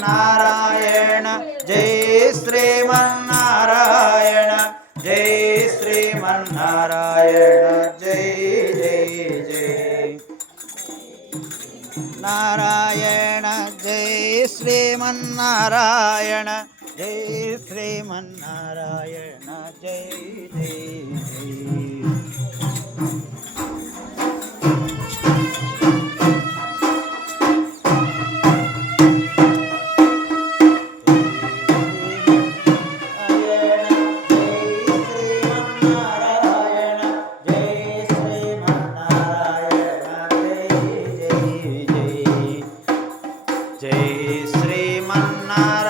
श्रीमन्नारायण जय श्रीमन्नारायण जय श्रीमन्नारायण जय जय जय नारायण जय श्रीमन्नारायण जय श्रीमन्नारायण जय जय जय श्रीमन्नारायण